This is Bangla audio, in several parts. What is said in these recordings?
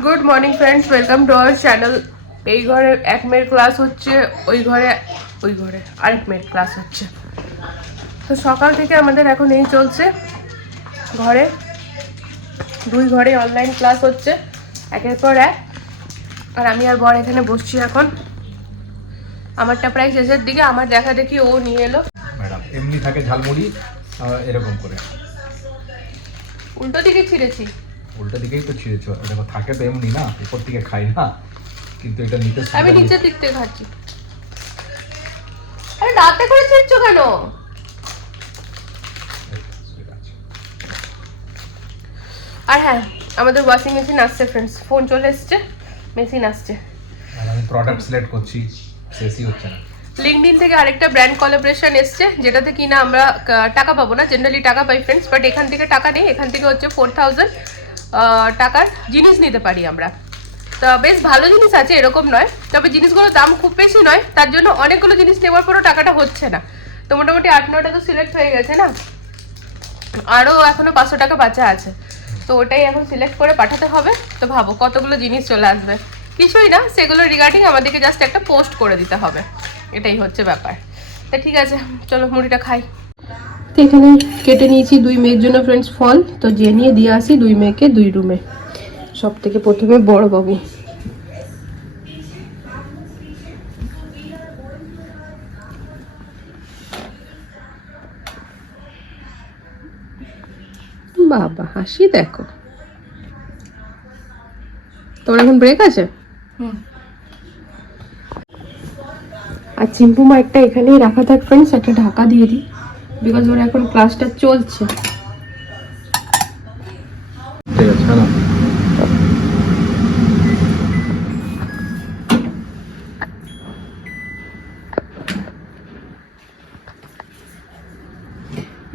Good morning friends welcome to our channel এই ঘরে এক মেয়ের ক্লাস হচ্ছে ওই ঘরে ওই ঘরে আরেক মেয়ের ক্লাস হচ্ছে। তো সকাল থেকে আমাদের এখন এই চলছে। ঘরে দুই ঘরে অনলাইন ক্লাস হচ্ছে একের পর এক। আর আমি আর বর এখানে বসছি এখন। আমারটা প্রায় শেষের দিকে আমার দেখা দেখি ও নিয়ে এলো। ম্যাডাম এমনি থাকে ঝালমুড়ি এরকম করে। উল্টো দিকে ছিঁড়েছি। উল্টো দিকেই তো ছিঁড়েছ। দেখো থাকে তো এমনি না উপর থেকে খাই না কিন্তু এটা নিতে আমি। নিচের দিক থেকে খাচ্ছি আরে রাতে করে ছিঁড়ছো কেন? আর হ্যাঁ আমাদের ওয়াশিং মেশিন আসছে ফ্রেন্ডস ফোন চলে এসছে মেশিন আসছে। আর আমি প্রোডাক্ট সিলেক্ট করছি শেষই হচ্ছে না। লিঙ্কডিন থেকে আরেকটা ব্র্যান্ড কোলাবোরেশন এসছে যেটাতে কিনা আমরা টাকা পাবো না জেনারেলি টাকা পাই ফ্রেন্ডস বাট এখান থেকে টাকা নেই এখান থেকে হচ্ছে ফোর থাউজেন্ড টাকার জিনিস নিতে পারি আমরা। তো বেশ ভালো জিনিস আছে, এরকম নয়। তবে জিনিসগুলোর দাম খুব বেশি নয়, তার জন্য অনেকগুলো জিনিস নেওয়ার পরও টাকাটা হচ্ছে না। তো মোটামুটি আট নটা তো সিলেক্ট হয়ে গেছে না? আরও এখনও পাঁচশো টাকা বাঁচা আছে। তো ওটাই এখন সিলেক্ট করে পাঠাতে হবে। তো ভাবো কতগুলো জিনিস চলে আসবে। কিছুই না, সেগুলো রিগার্ডিং আমাদেরকে জাস্ট একটা পোস্ট করে দিতে হবে। এটাই হচ্ছে ব্যাপার। তা ঠিক আছে, চলো মুড়িটা খাই। তো এখানে কেটে নিয়েছি দুই মেয়ের জন্য ফ্রেন্ডস ফল। তো যে নিয়ে দিয়ে আসি দুই মেয়েকে দুই রুমে সব থেকে প্রথমে বড় বাবু। বাবা হাসি দেখো। তোর এখন ব্রেক আছে? আর চিম্পু মা একটা এখানেই রাখা থাক ফ্রেন্ডস একটা ঢাকা দিয়ে দিই। বিকজ ওর এখন ক্লাসটা চলছে।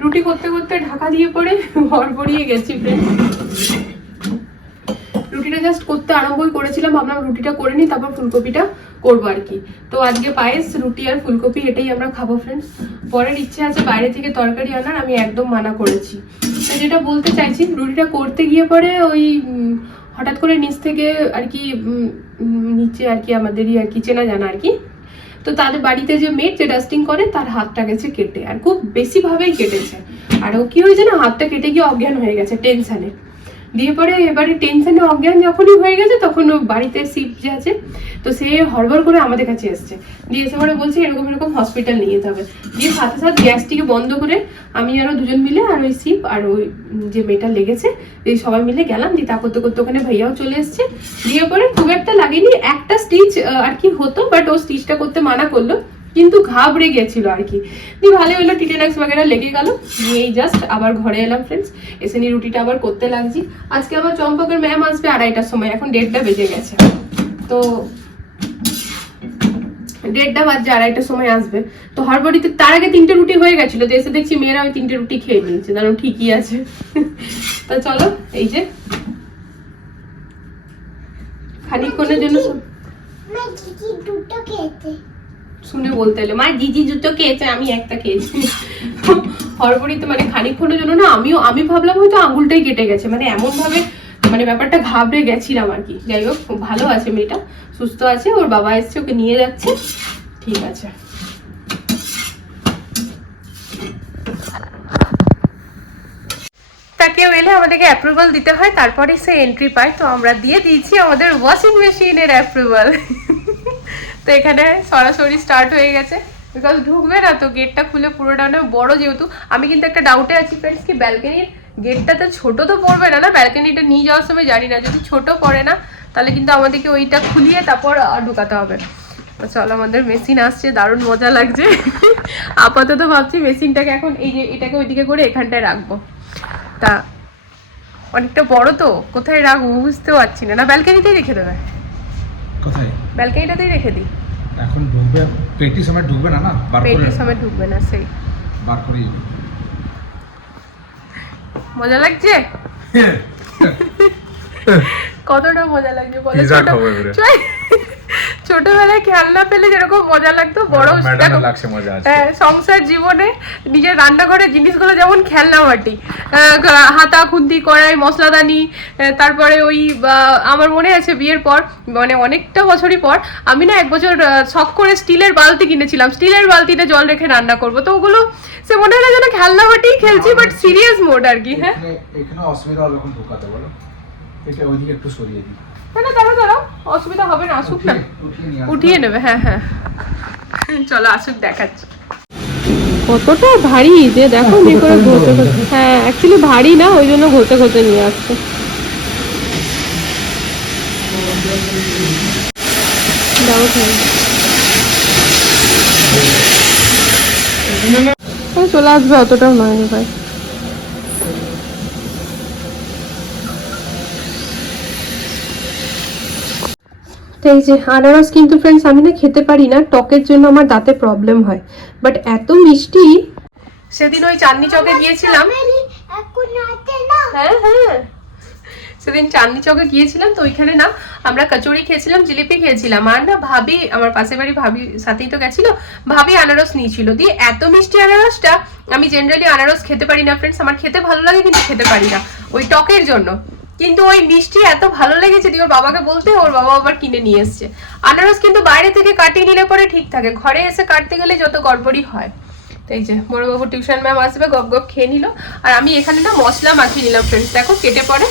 রুটি করতে করতে ঢাকা দিয়ে পড়ে হড়বড়িয়ে গেছি ফ্রেন্ড রুটিটা জাস্ট করতে আরম্ভই করেছিলাম ভাবলাম রুটিটা করে নিই তারপর ফুলকপিটা করব আর কি। তো আজকে পায়েস, রুটি আর ফুলকপি এটাই আমরা খাব ফ্রেন্ডস পরের ইচ্ছে আছে বাইরে থেকে তরকারি আনার, আমি একদম মানা করেছি। যেটা বলতে চাইছি, রুটিটা করতে গিয়ে পরে ওই হঠাৎ করে নিচ থেকে আর কি নিচে আর কি আমাদেরই আর কি চেনা জানা আর কি। তো তাদের বাড়িতে যে মেড যে ডাস্টিং করে, তার হাতটা গেছে কেটে, আর খুব বেশি ভাবেই কেটেছে। আর ও কি হয়েছে না, হাতটা কেটে গিয়ে অজ্ঞান হয়ে গেছে টেনশনে দিয়ে পরে এবারে টেনশনে অজ্ঞান যখনই হয়ে গেছে, তখন বাড়িতে শিব যে আছে, তো সে হড়বড় করে আমাদের কাছে এসছে। দিয়ে এসে পরে বলছে, এরকম এরকম হসপিটাল নিয়ে যেতে হবে। দিয়ে সাথে সাথে গ্যাসটিকে বন্ধ করে আমি আরও দুজন মিলে আর ওই শিব আর ওই যে মেয়েটা লেগেছে, এই সবাই মিলে গেলাম। দিয়ে তা করতে করতে ওখানে ভাইয়াও চলে এসছে। দিয়ে পরে খুব একটা লাগেনি, একটা স্টিচ আর কি হতো বাট ও স্টিচটা করতে মানা করল। কিন্তু ঘাবড়ে গেছিল আর কি। দিয়ে ভালো হলো টিটেনাক্স বাগেরা লেগে গেল। দিয়ে এই জাস্ট আবার ঘরে এলাম ফ্রেন্ডস এসে নিয়ে রুটিটা আবার করতে লাগছি। আজকে আবার চম্পকের ম্যাম আসবে আড়াইটার সময়, এখন দেড়টা বেজে গেছে। তো দেড়টা বাজছে আড়াইটার সময় আসবে। তো হরবড়িতে তার আগে তিনটে রুটি হয়ে গেছিল তো এসে দেখছি মেয়েরা ওই তিনটে রুটি খেয়ে নিয়েছে। তাহলে ঠিকই আছে। তো চলো, এই যে। খানিকক্ষণের জন্য দুটো খেয়েছে? শুনে বলতে এলো মা জিজি জুতো খেয়েছে, আমি একটা খেয়েছি। হরবড়িতে মানে খানিকক্ষণের জন্য না, আমিও, আমি ভাবলাম হয়তো আঙুলটাই কেটে গেছে মানে এমন ভাবে মানে ব্যাপারটা ঘাবড়ে গেছিলাম আর কি। যাই হোক ভালো আছে মেয়েটা, সুস্থ আছে, ওর বাবা এসছে, ওকে নিয়ে যাচ্ছে। ঠিক আছে। কেউ এলে আমাদেরকে অ্যাপ্রুভাল দিতে হয়, তারপরে সে এন্ট্রি পায়, তো আমরা দিয়ে দিয়েছি আমাদের ওয়াশিং মেশিনের অ্যাপ্রুভাল তো এখানে সরাসরি স্টার্ট হয়ে গেছে। বিকজ ঢুকবে না তো গেটটা খুলে পুরোটা অনেক বড় যেহেতু। আমি কিন্তু একটা ডাউটে আছি ফ্রেন্ডস কি ব্যালকনির গেটটাতে ছোট তো পড়বে না না? ব্যালকনিটা নিয়ে যাওয়ার সময় জানি না যদি ছোট পড়ে না তাহলে কিন্তু আমাদেরকে ওইটা খুলিয়ে তারপর ঢুকাতে হবে। চলো আমাদের মেশিন আসছে দারুণ মজা লাগছে। আপাতত ভাবছি মেশিনটাকে এখন এই যে এটাকে ওইদিকে করে এখানটায় রাখব। তা অনেকটা বড় তো কোথায় রাখব বুঝতেও পারছি না। না ব্যালকনিতেই রেখে দেবে। কোথায়? ব্যালকনিটাতেই রেখে দিই। এখন ঢুকবে পেটি সময় ঢুকবে না না? বার করে? পেটি সময় ঢুকবে না সেই। বার করে মজা লাগছে? কতটা মজা লাগছে বলো? ছোট- ছোটবেলায় খেলনা পেলে যেরকম মজা লাগতো বড় মজা আছে। হ্যাঁ, সংসার জীবনে নিজের রান্নাঘরের জিনিসগুলো যেমন খেলনা আহ, হাতা খুন্তি কড়াই মশলাদানি তারপরে ওই আমার মনে আছে বিয়ের পর মানে অনেকটা বছরই পর আমি না এক বছর শখ করে স্টিলের বালতি কিনেছিলাম। স্টিলের বালতিতে জল রেখে রান্না করব। তো ওগুলো সে মনে হয় যেন খেলনা মাটি খেলছি বাট সিরিয়াস মোড আর কি হ্যাঁ। অসুবিধা এটা ওইদিকে একটু সরিয়ে দিই। না না দাঁড়াও দাঁড়াও অসুবিধা হবে না আসুক না। উঠিয়ে- নেবে হ্যাঁ হ্যাঁ। চলো আসুক দেখাচ্ছি। কতটা ভারী যে দেখো নি করে ঘুরতে ঘুরতে। হ্যাঁ অ্যাকচুয়ালি ভারী না ওই জন্য ঘুরতে ঘুরতে নিয়ে আসছে। হ্যাঁ, চলে আসবে অতটাও নয় ভাই। এই যে আনারস কিন্তু ফ্রেন্ডস আমি না খেতে পারি না টকের জন্য আমার দাঁতে প্রবলেম হয়। বাট এত মিষ্টি। সেদিন ওই চাঁদনি চকে গিয়েছিলাম। হ্যাঁ হ্যাঁ। সেদিন চাঁদনি চকে গিয়েছিলাম তো ওইখানে না আমরা কচুরি খেয়েছিলাম জিলিপি খেয়েছিলাম। আর না ভাবি আমার পাশের বাড়ি ভাবি সাথেই তো গেছিল ভাবি আনারস নিয়েছিল। দিয়ে এত মিষ্টি আনারসটা আমি জেনারেলি আনারস খেতে পারি না ফ্রেন্ডস আমার খেতে ভালো লাগে কিন্তু খেতে পারি না। ওই টকের জন্য। কিন্তু ওই মিষ্টি এত ভালো লেগেছে দিয়ে ওর বাবাকে বলতে ওর বাবা আবার কিনে নিয়ে এসছে। আনারস কিন্তু বাইরে থেকে কাটিয়ে নিলে পরে ঠিক থাকে। ঘরে এসে কাটতে গেলে যত গড়বড়ই হয়। তো এই যে বড়বাবু টিউশন ম্যাম আসবে, গপ গপ খেয়ে নিল। আর আমি এখানে না মশলা মাখিয়ে নিলাম ফ্রেন্ডস দেখো, কেটে পড়ে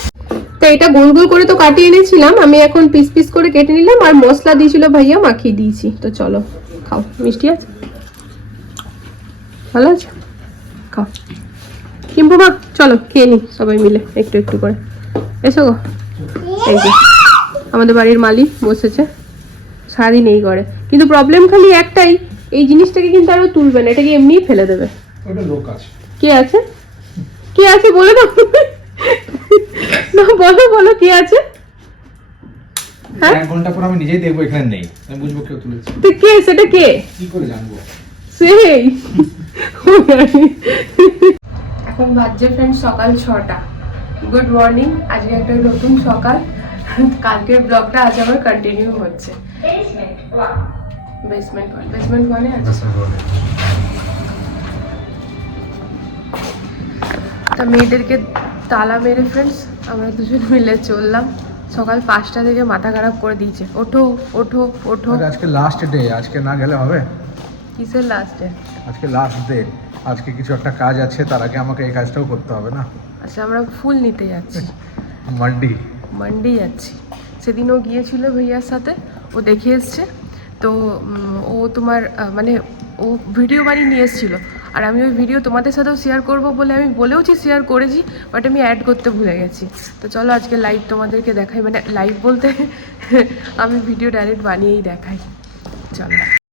তো এটা গোল গোল করে তো কাটিয়ে এনেছিলাম। আমি এখন পিস পিস করে কেটে নিলাম আর মশলা দিয়েছিল ভাইয়া, মাখিয়ে দিয়েছি। তো চলো, খাও। মিষ্টি আছে? ভালো আছে? খাও। কিম্পু মা চলো, খেয়ে নি সবাই মিলে, একটু একটু করে। এসো গো। এই যে আমাদের বাড়ির মালিক বসেছে। সারাদিন এই করে। কিন্তু প্রবলেম খালি একটাই এই জিনিসটাকে কিন্তু আরও তুলবে না এটাকে এমনিই ফেলে দেবে। ওটা লোক আছে। কে আছে? কে আছে বলে দাও। না বলো বলো কে আছে? হ্যাঁ? এক ঘণ্টা পর আমি নিজেই দেখব এখানে নেই। আমি বুঝব কেউ তুলেছে। তো কে সেটা কে? কি করে জানব? সেই। এখন বাজছে ফ্রেন্ড সকাল ছটা। গুড মর্নিং আজকে একটা নতুন সকাল। কালকের ব্লগটা আজ আবার কন্টিনিউ হচ্ছে। বেসমেন্ট ওয়ান বেসমেন্ট ওয়ানে আছে? তা মেয়েদেরকে তালা মেরে ফ্রেন্ডস আমরা দুজন মিলে চললাম। সকাল পাঁচটা থেকে মাথা খারাপ করে দিয়েছে। ওঠো ওঠো ওঠো। আজকে লাস্ট ডে আজকে না গেলে হবে? কিসের লাস্ট ডে আজকে লাস্ট ডে আজকে কিছু একটা কাজ আছে তার আগে আমাকে এই কাজটাও করতে হবে না? আচ্ছা আমরা ফুল নিতে যাচ্ছি। মান্ডি। মান্ডি যাচ্ছি। সেদিন ও গিয়েছিল ভাইয়ার সাথে ও দেখে এসছে। তো ও তোমার মানে ও ভিডিও বানিয়ে নিয়ে এসেছিল। আর আমি ওই ভিডিও তোমাদের সাথেও শেয়ার করব বলে আমি বলেওছি শেয়ার করেছি বাট আমি অ্যাড করতে ভুলে গেছি। তো চলো আজকে লাইভ তোমাদেরকে দেখাই। মানে লাইভ বলতে আমি ভিডিও ডাইরেক্ট বানিয়েই দেখাই। চলো।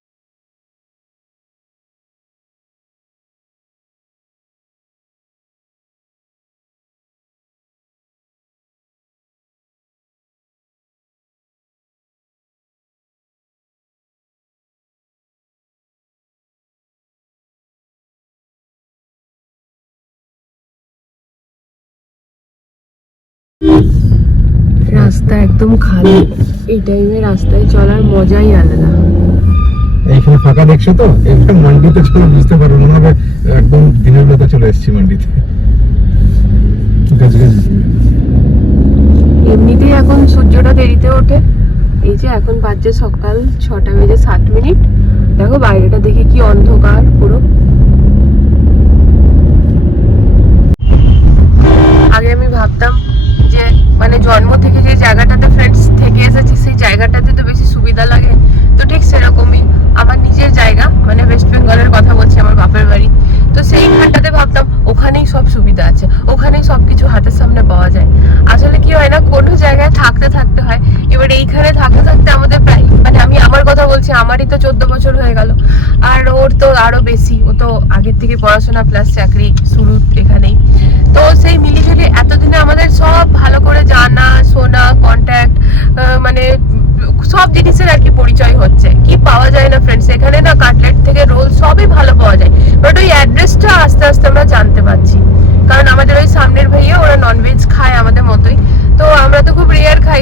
রাস্তা একদম খালি। এই টাইমে রাস্তায় চলার মজাই আলাদা। এইখানে ফাঁকা দেখছ তো? এখানে মান্ডিতে চলে বুঝতে পারো। মনে হবে একদম দিনের বেলা চলে এসেছি মান্ডিতে। এমনিতেই এখন সূর্যটা দেরিতে ওঠে। এই যে এখন বাজছে সকাল ছটা বেজে সাত মিনিট। দেখো বাইরেটা দেখে কি অন্ধকার পুরো। আগে আমি ভাবতাম মানে জন্ম থেকে যে জায়গাটাতে ফ্রেন্ডস থেকে এসেছি, সেই জায়গাটাতে তো বেশি সুবিধা লাগে। তো ঠিক সেরকমই আমার নিজের জায়গা মানে ওয়েস্ট বেঙ্গলের কথা বলছি, আমার বাপের বাড়ি। তো সেইখানটাতে ভাবতাম, ওখানেই সব সুবিধা আছে, ওখানেই সব কিছু হাতের সামনে পাওয়া যায়। আসলে কি হয় না, কোনো জায়গায় থাকতে থাকতে হয়, এবার এইখানে থাকতে থাকতে আমাদের প্রায় মানে আমি আমার কথা বলছি, আমারই তো চোদ্দ বছর হয়ে গেল, আর ওর তো আরও বেশি, ও তো আগের থেকে পড়াশোনা প্লাস চাকরি শুরু এখানেই। তো সেই মিলিঝুলি এতদিনে আমাদের সব ভালো করে জানা, শোনা কন্ট্যাক্ট মানে সব জিনিসের আর কি পরিচয় হচ্ছে। কি পাওয়া যায় না ফ্রেন্ডস এখানে না কাটলেট থেকে রোল সবই ভালো পাওয়া যায়। বাট ওই অ্যাড্রেসটা আস্তে আস্তে আমরা জানতে পারছি। কারণ আমাদের ওই সামনের ভাইয়া, ওরা ননভেজ খায় আমাদের মতোই। তো আমরা তো খুব রেয়ার খাই।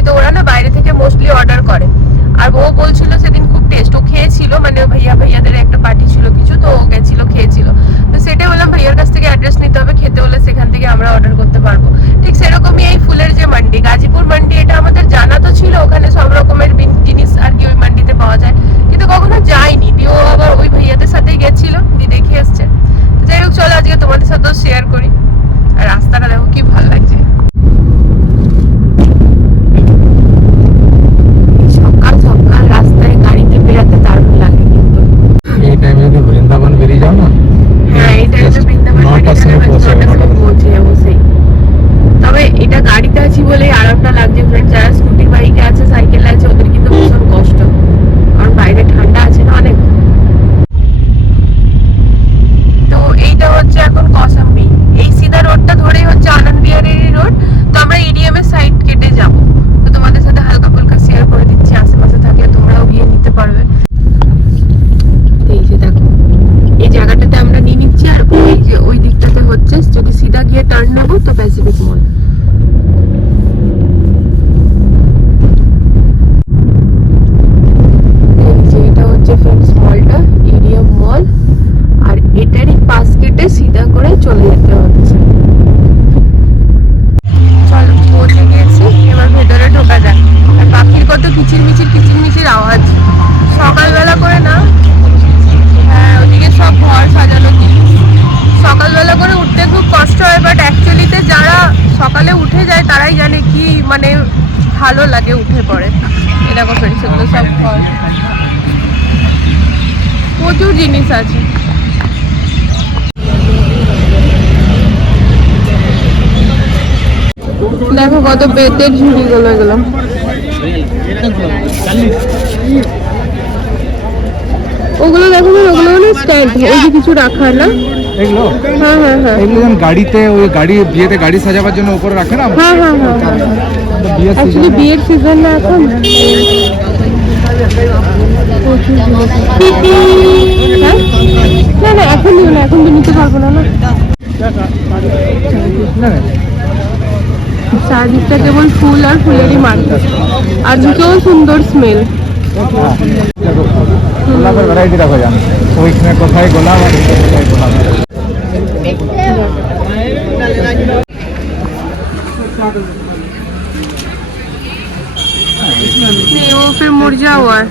প্রচুর জিনিস আছে। দেখো কত বেতের ঝুড়ি গুলো এগুলো। ওগুলো দেখো না ওগুলো মানে স্ট্যান্ড ওই যে কিছু রাখা না? এগুলো? হ্যাঁ হ্যাঁ হ্যাঁ। এগুলো যেমন গাড়িতে ওই গাড়ি বিয়েতে গাড়ি সাজাবার জন্য উপরে রাখে না? হ্যাঁ হ্যাঁ হ্যাঁ হ্যাঁ। বিয়ের অ্যাকচুয়ালি বিয়ের সিজন না এখন? না না এখন নিও না এখন তো নিতে পারব না না চারদিকটা কেবল ফুল আর ফুলেরই মার্কেট আর দুটোও সুন্দর স্মেল হ্যাঁ, গোলাপের ভ্যারাইটি কোথায় গোলাপ আর কোথায় গোলাপ नहीं वो फिर मुरझा हुआ है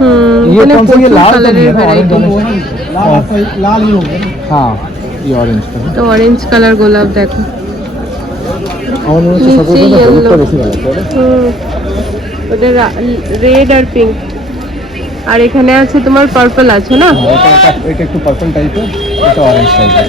हम्म ये इतने कौन सा ये प्रचुर लाल तो कलर नहीं है है ना, ऑरेंज वैरायटी ऑरेंज लाल ही होगा हाँ ये ऑरेंज का तो ऑरेंज कलर गुलाब देखो আমার মনে হচ্ছে নিচে সকলকে না yellow। হলুদটা বেশি ভালো তাই না? হুম ওটা রেড আর পিঙ্ক আর এখানে আছে তোমার পার্পল আছে না হ্যাঁ, এটা এটা এটা একটু পার্পল টাইপের এটা অরেঞ্জ টাইপের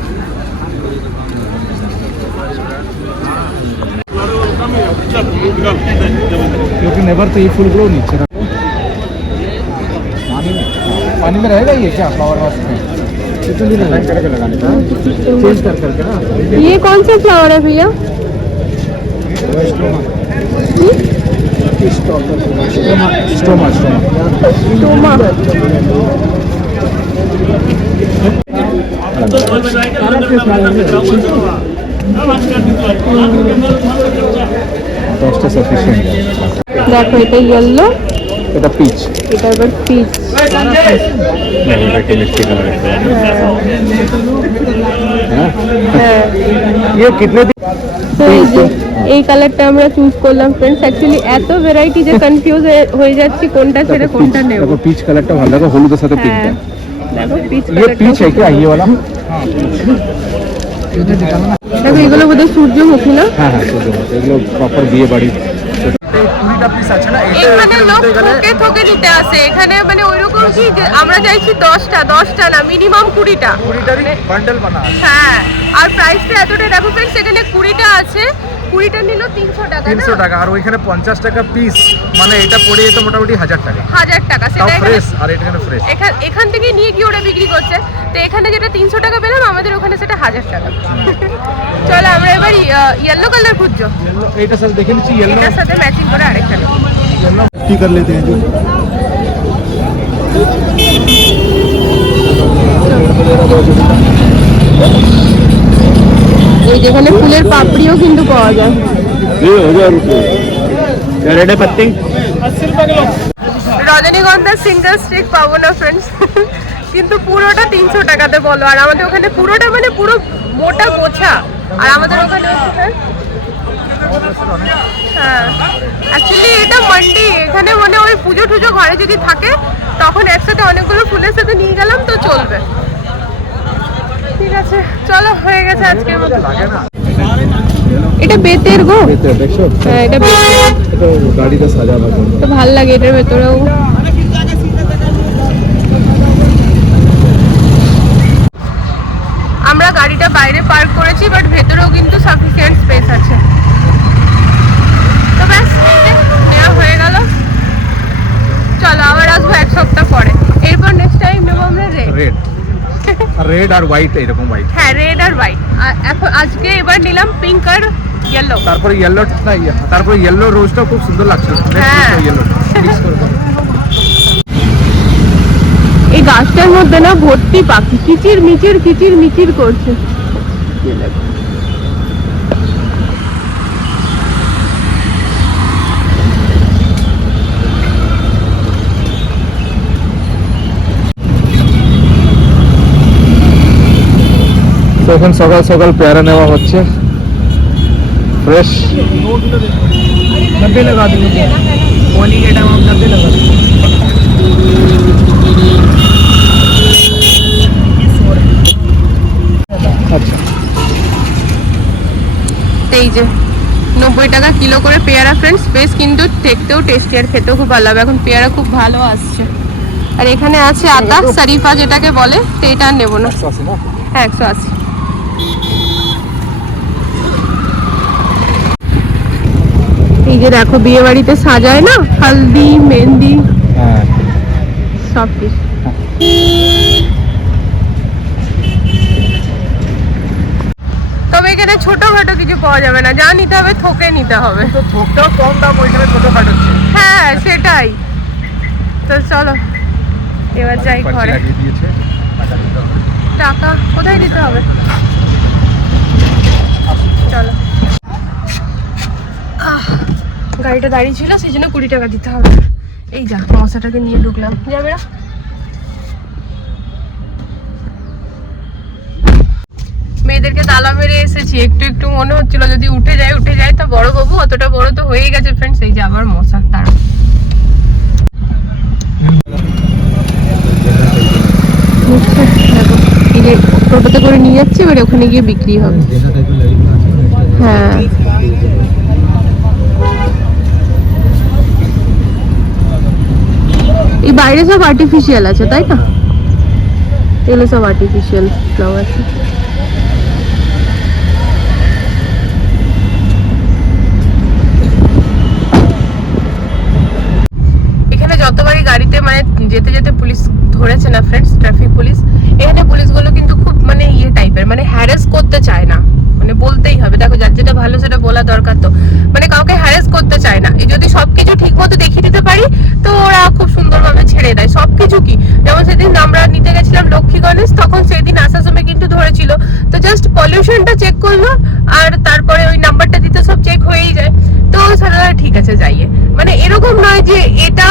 लेकिन नेबर तो ये फूल ग्रो नीचे रखो पानी में? पानी में रहेगा ये क्या? फ्लावर वास में? है चेंज कर करके ना। ये कौन सा फ्लावर है भैया? स्टोमा स्टोमा स्टोमा टोमा দশটা সাফিসিয়েন্ট দেখো এটা ইয়েলো এটা পিচ এটা আবার পিচ এটা মিষ্টি কালার হ্যাঁ হ্যাঁ ये कितने दिन তো এই যে এই কালারটা আমরা চুজ করলাম ফ্রেন্ডস অ্যাকচুয়ালি এত ভ্যারাইটি যে কনফিউজ হয়ে যাচ্ছি কোনটা ছেড়ে কোনটা নেব देखो पीच कलर का ভালো লাগে হলুদের সাথে হ্যাঁ পিঙ্কটা দেখো পিচ ये पीच है क्या ये वाला দেখো এগুলো বোধহয় সূর্যমুখী না? হ্যাঁ হ্যাঁ সূর্যমুখী। এগুলো প্রপার বিয়ে বাড়ি। এখানে লোক নিতে আসে। এখানে মানে ওইরকম কি আমরা চাইছি দশটা দশটা না মিনিমাম কুড়িটা। কুড়িটারই বান্ডেল বানা হ্যাঁ। আর প্রাইসটা এতটা দেখো फ्रेंड्स এখানে কুড়িটা আছে। কুড়িটা নিল তিনশো টাকা তিনশো টাকা আর ওইখানে পঞ্চাশ টাকা পিস মানে এটা পড়ে যেত মোটামুটি হাজার টাকা। হাজার টাকা সেটা ফ্রেশ আর এখানে ফ্রেশ এখান এখান থেকে নিয়ে গিয়ে ওরা বিক্রি করছে। তো এখানে যেটা তিনশো টাকা পেলাম আমাদের ওখানে সেটা হাজার টাকা। চলো আমরা এবার ইয়েলো কালার খুঁজছো। এটা স্যার দেখে নিচ্ছি ইয়েলো এর সাথে ম্যাচিং করে আরেকটা কি কর লেতে হ্যাঁ এই যেখানে ফুলের পাপড়িও কিন্তু পাওয়া যায়। রজনীগন্ধার সিঙ্গেল স্টিক পাবো না ফ্রেন্ডস কিন্তু পুরোটা তিনশো টাকাতে বলো আর আমাদের ওখানে পুরোটা মানে পুরো মোটা গোছা। আর আমাদের ওখানে হ্যাঁ। অ্যাকচুয়ালি এটা মান্ডি এখানে মানে ওই পুজো টুজো ঘরে যদি থাকে তখন একসাথে অনেকগুলো ফুলের সাথে নিয়ে গেলাম তো চলবে। ঠিক আছে চলো হয়ে গেছে আজকের মতো। এটা বেতের গো। হ্যাঁ এটা গাড়িটা তো ভালো লাগে এটার ভেতরেও। আমরা গাড়িটা বাইরে পার্ক করেছি বাট ভেতরেও কিন্তু সাফিসিয়েন্ট স্পেস আছে। তো ব্যাস নেওয়া হয়ে গেল। চলো আবার আসব এক সপ্তাহ পরে। এরপর নেক্সট টাইম নেব আমরা রেড রেড আর রেড আর হোয়াইট এরকম হোয়াইট হ্যাঁ রেড আর হোয়াইট এখন আজকে এবার নিলাম পিঙ্ক আর ইয়েলো তারপরে ইয়েলো না ইয়ে- তারপরে ইয়েলো রোজটা খুব সুন্দর লাগছিল। হ্যাঁ। ইয়েলো। এই গাছটার মধ্যে না ভর্তি পাখি কিচির মিচির কিচির মিচির করছে। তো এখন সকাল সকাল পেয়ারা নেওয়া হচ্ছে ফ্রেশ নব্বे लगा दूंगा पानी के टाइम हम नब्बे लगा আচ্ছা এই যে নব্বই টাকা কিলো করে পেয়ারা ফ্রেন্ডস বেশ কিন্তু দেখতেও টেস্টি আর খেতেও খুব ভালো হবে এখন পেয়ারা খুব ভালো আসছে আর এখানে আছে আতা শরিফা যেটাকে বলে তো এটা আর নেবো না একশো আশি না হ্যাঁ একশো আশি এই যে দেখো বিয়ে বাড়িতে সাজায় না? হালদি মেহেন্দি হ্যাঁ। সব কিছু। তবে এখানে ছোটখাটো কিছু পাওয়া যাবে না। যা নিতে হবে থোকে নিতে হবে। তো থোকটাও কম দাম ওইখানে হ্যাঁ সেটাই। তো চলো এবার যাই ঘরে। টাকা টাকা কোথায় দিতে হবে? চলো। আহ, গাড়িটা দাঁড়িয়ে ছিল, সেই জন্য কুড়ি টাকা দিতে হবে। এই যা, মশাটাকে নিয়ে ঢুকলাম। যাবে না? মেয়েদেরকে তালা মেরে এসেছি। একটু একটু মনে হচ্ছিল, যদি উঠে যায় উঠে যায়, তো বড় বাবু, অতটা বড় তো হয়ে গেছে ফ্রেন্ডস এই যে আবার মশার তার টোটোতে করে নিয়ে যাচ্ছে, এবার ওখানে গিয়ে বিক্রি হবে। হ্যাঁ এই বাইরে সব আর্টিফিশিয়াল আছে, তাই না? এগুলো সব আর্টিফিশিয়াল ফ্লাওয়ার এখানে যতবারই গাড়িতে মানে যেতে যেতে পুলিশ ধরেছে না ফ্রেন্ডস ট্রাফিক পুলিশ এখানে পুলিশগুলো কিন্তু খুব মানে ইয়ে টাইপের মানে হ্যারেস করতে চায় না। মানে বলতেই হবে। দেখো, যার যেটা ভালো সেটা বলা দরকার তো। মানে কাউকে হ্যারেস করতে চায় না। যদি সবকিছু ঠিক মতো দেখিয়ে দিতে পারি, তো ওরা খুব সুন্দরভাবে ছেড়ে দেয়। সবকিছু কি? যেমন সেদিন আমরা নিতে গেছিলাম লক্ষ্মী গণেশ তখন সেদিন আসার সময় কিন্তু ধরেছিল তো জাস্ট পলিউশনটা চেক করল আর তারপরে ওই নাম্বারটা দিতে সব চেক হয়েই যায় তো সারা ঠিক আছে যাইয়ে মানে এরকম নয় যে এটা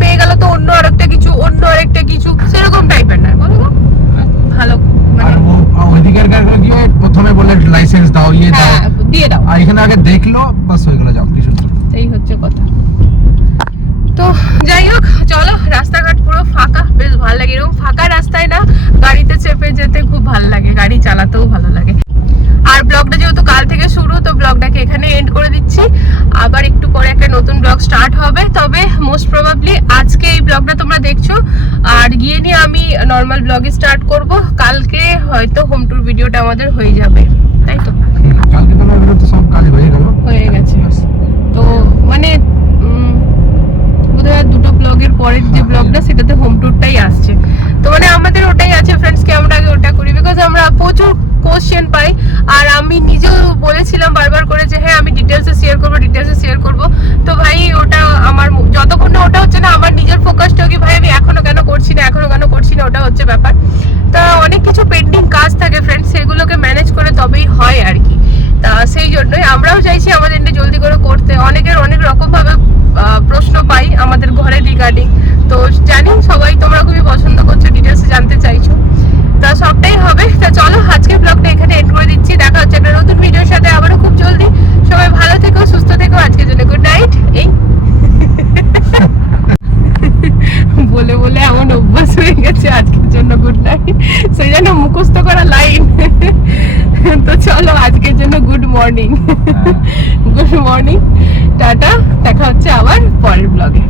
পেয়ে গেল তো অন্য আরেকটা কিছু অন্য আরেকটা কিছু সেরকম টাইপের নয় বলো তো? ভালো মানে আর ও ওইদিকের গাড়িগুলো গিয়ে প্রথমে বলে লাইসেন্স দাও ইয়ে দাও হ্যাঁ দিয়ে দাও আর এখানে আগে দেখল বাস হয়ে গেল যাও কিছু না। এই হচ্ছে কথা তো যাই হোক চলো রাস্তাঘাট পুরো ফাঁকা বেশ ভালো লাগে এরকম ফাঁকা রাস্তায় না গাড়িতে চেপে যেতে খুব ভালো লাগে গাড়ি চালাতেও ভালো লাগে আর ব্লগটা যেহেতু কাল থেকে শুরু তো ব্লগটাকে এখানে এন্ড করে দিচ্ছি আবার একটু পরে একটা নতুন ব্লগ ব্লগ স্টার্ট হবে তবে মোস্ট প্রবাবলি আজকে এই ব্লগটা তোমরা দেখছ। আর গিয়ে নিয়ে আমি নর্মাল ব্লগে স্টার্ট করব। কালকে হয়তো হোম ট্যুর ভিডিওটা আমাদের হয়ে যাবে। তাই তো? কালকে তো সব কাজ হয়ে গেল। হয়ে গেছে। তো মানে উম, বোধহয় আর দুটো ব্লগের পরের যে ব্লগটা সেটাতে হোম ট্যুরটাই আসছে। তো মানে আমাদের ওটাই আছে ফ্রেন্ডস কি আমরা আগে ওটা করি? বিকজ আমরা প্রচুর কোশ্চেন পাই আর আমি নিজেও বলেছিলাম বারবার করে যে হ্যাঁ আমি ডিটেলসে শেয়ার করব ডিটেলসে শেয়ার করব। তো ভাই ওটা আমার যতক্ষণ না ওটা হচ্ছে না আমার নিজের ফোকাসটাও কি ভাই আমি এখনও কেন করছি না এখনও কেন করছি না? ওটা হচ্ছে ব্যাপার। তা অনেক কিছু পেন্ডিং কাজ থাকে ফ্রেন্ডস সেগুলোকে ম্যানেজ করে তবেই হয় আর কি। তা সেই জন্যই আমরাও চাইছি আমাদের জলদি করে করতে। অনেকের অনেক রকম ভাবে আহ, প্রশ্ন পাই আমাদের ঘরে রিগার্ডিং তো জানি সবাই তোমরা খুবই পছন্দ করছ ডিটেলসে জানতে চাইছো। তা সবটাই হবে। তা চলো, আজকের ব্লগটা এখানে এন্ড করে দিচ্ছি। দেখা হচ্ছে একটা নতুন ভিডিওর সাথে। আবারও খুব জলদি। সবাই ভালো থেকো, সুস্থ থেকো। আজকের জন্য গুড নাইট এই। বলে বলে এমন অভ্যাস হয়ে গেছে আজকের জন্য গুড নাইট সেই জন্য মুখস্থ করা লাইন তো চলো আজকের জন্য good morning good morning tata দেখা হচ্ছে আবার পরের ব্লগে